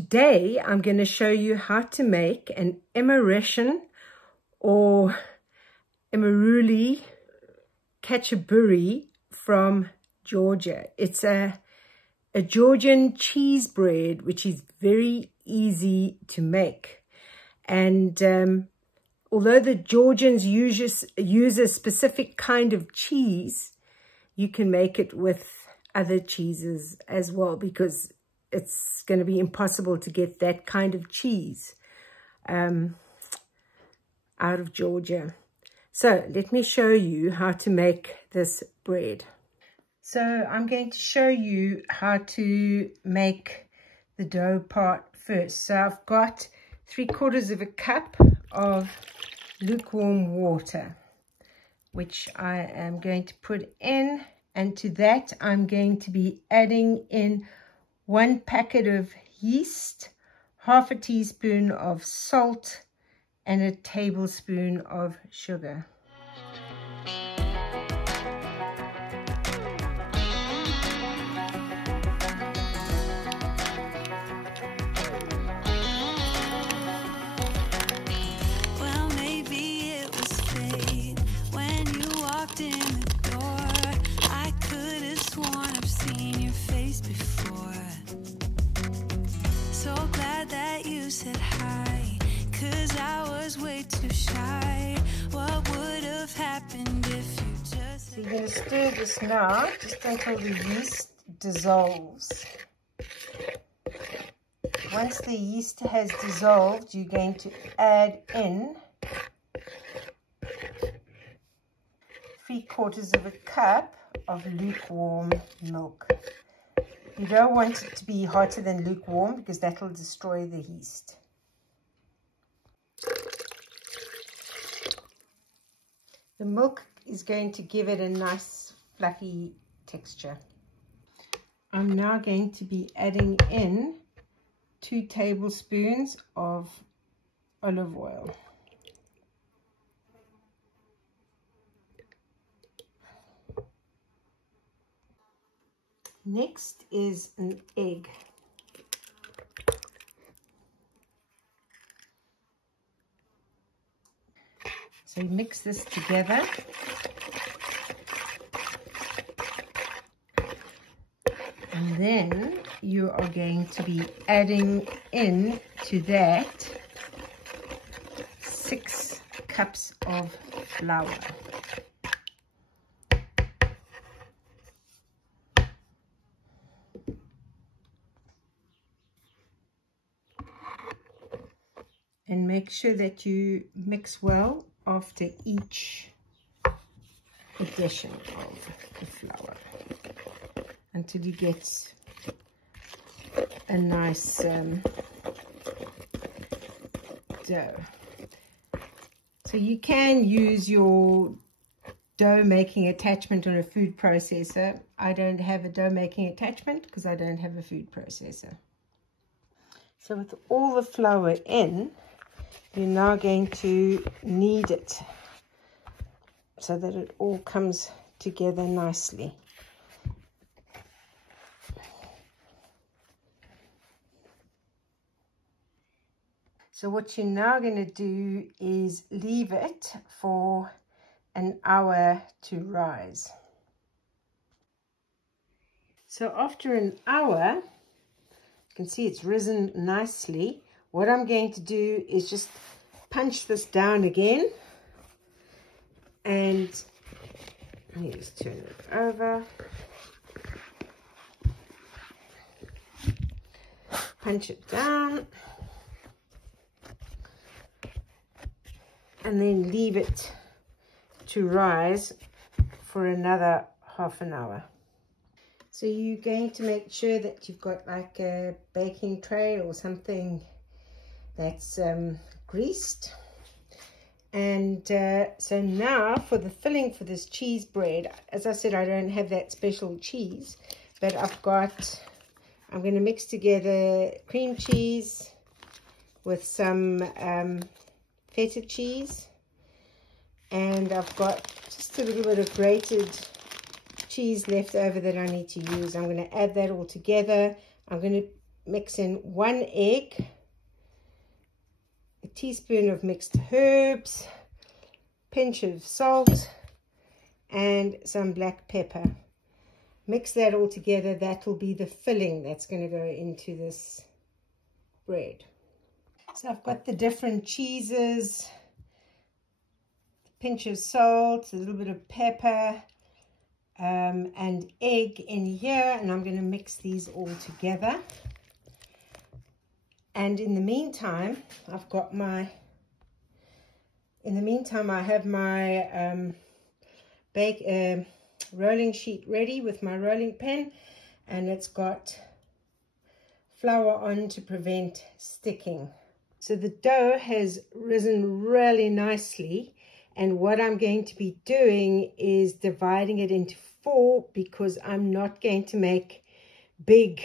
today I'm going to show you how to make an Emiratian or Emiruli Khachapuri from Georgia. It's a Georgian cheese bread which is very easy to make. And although the Georgians use a specific kind of cheese, you can make it with other cheeses as well, because it's going to be impossible to get that kind of cheese out of Georgia. So let me show you how to make this bread. So I'm going to show you how to make the dough part first. So I've got 3/4 cup of lukewarm water, which I am going to put in, and to that I'm going to be adding in 1 packet of yeast, 1/2 teaspoon of salt, and a tablespoon of sugar. Well, maybe it was fate when you walked in the door. I could have sworn I've seen your face before. So glad that you said hi, 'cause I was way too shy. What would have happened if you just... So you're going to stir this now just until the yeast dissolves. Once the yeast has dissolved, you're going to add in 3/4 cup of lukewarm milk. You don't want it to be hotter than lukewarm, because that will destroy the yeast. The milk is going to give it a nice fluffy texture. I'm now going to be adding in 2 tablespoons of olive oil. Next is an egg. So you mix this together. And then you are going to be adding in to that 6 cups of flour. And make sure that you mix well after each addition of the flour until you get a nice dough. So you can use your dough making attachment on a food processor. I don't have a dough making attachment because I don't have a food processor. So with all the flour in, you're now going to knead it so that it all comes together nicely. So what you're now going to do is leave it for an hour to rise. So after an hour, you can see it's risen nicely. What I'm going to do is just punch this down again, and let me just turn it over. Punch it down, and then leave it to rise for another half an hour. So you're going to make sure that you've got like a baking tray or something that's greased. And so now for the filling for this cheese bread, as I said, I don't have that special cheese, but I'm going to mix together cream cheese with some feta cheese, and I've got just a little bit of grated cheese left over that I need to use. I'm going to add that all together. I'm going to mix in 1 egg, a teaspoon of mixed herbs, pinch of salt, and some black pepper. Mix that all together. That will be the filling that's going to go into this bread. So I've got the different cheeses, a pinch of salt, a little bit of pepper, and egg in here, and I'm going to mix these all together. And in the meantime, I have my rolling sheet ready with my rolling pin, and it's got flour on to prevent sticking. So the dough has risen really nicely, and what I'm going to be doing is dividing it into 4 because I'm not going to make big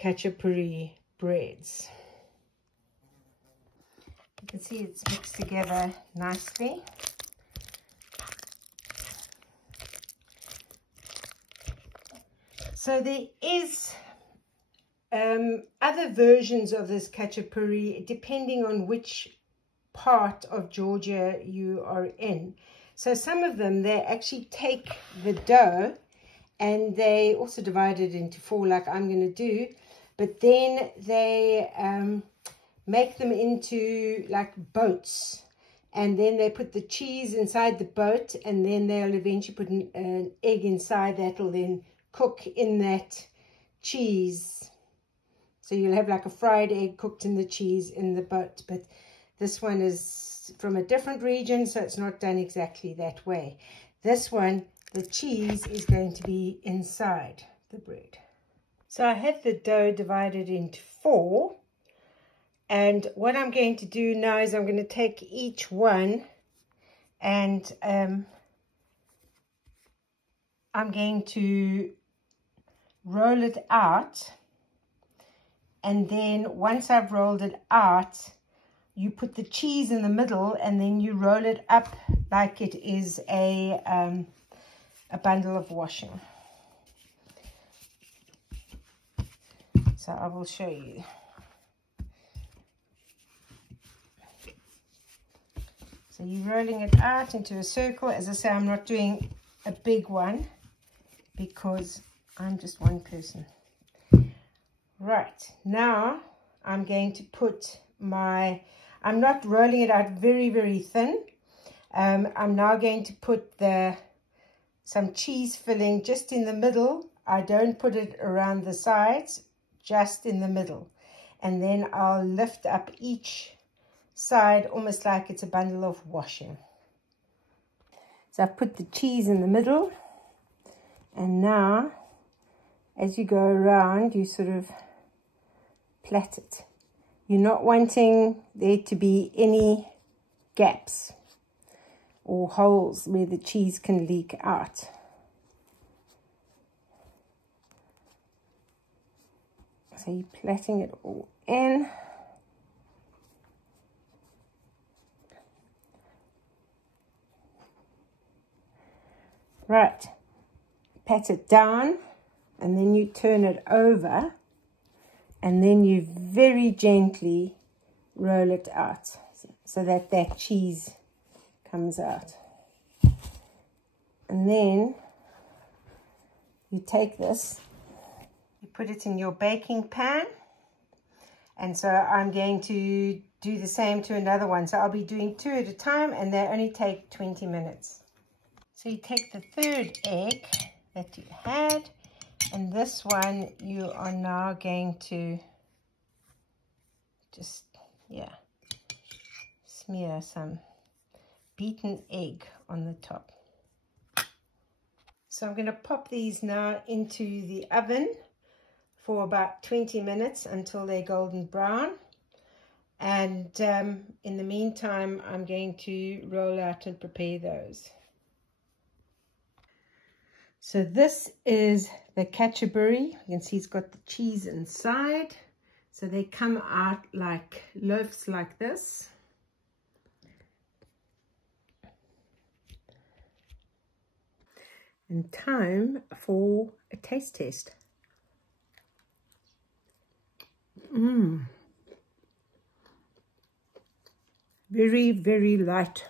Khachapuri breads. You can see it's mixed together nicely. So there is other versions of this Khachapuri depending on which part of Georgia you are in. So some of them, they actually take the dough and they also divide it into 4 like I'm going to do, but then they make them into like boats, and then they put the cheese inside the boat, and then they'll eventually put an egg inside that will then cook in that cheese. So you'll have like a fried egg cooked in the cheese in the boat. But this one is from a different region, so it's not done exactly that way. This one, the cheese is going to be inside the bread. So I have the dough divided into 4. And what I'm going to do now is I'm going to take each one and I'm going to roll it out. And then once I've rolled it out, you put the cheese in the middle, and then you roll it up like it is a bundle of washing. So I will show you. So you're rolling it out into a circle. As I say, I'm not doing a big one because I'm just one person. Right, now I'm going to put I'm not rolling it out very, very thin. I'm now going to put some cheese filling just in the middle. I don't put it around the sides, just in the middle. And then I'll lift up each side almost like it's a bundle of washing. So I've put the cheese in the middle, and now as you go around you sort of plait it. You're not wanting there to be any gaps or holes where the cheese can leak out. So you're plaiting it all in. Right, pat it down, and then you turn it over, and then you very gently roll it out so that that cheese comes out. And then you take this, you put it in your baking pan, and so I'm going to do the same to another one. So I'll be doing 2 at a time, and they only take 20 minutes. So you take the 3rd egg that you had, and this one you are now going to just, smear some beaten egg on the top. So I'm going to pop these now into the oven for about 20 minutes until they're golden brown. And in the meantime, I'm going to roll out and prepare those. So this is the Khachapuri. You can see it's got the cheese inside. So they come out like loaves like this. And time for a taste test. Very, very light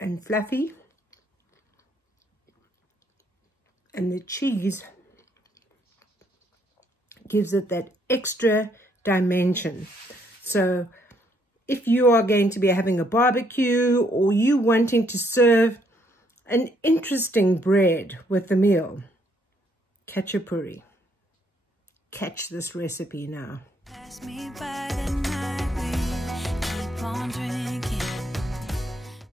and fluffy. And the cheese gives it that extra dimension. So if you are going to be having a barbecue, or you wanting to serve an interesting bread with the meal, Khachapuri. Catch this recipe now. Pass me by the night, we keep on drinking.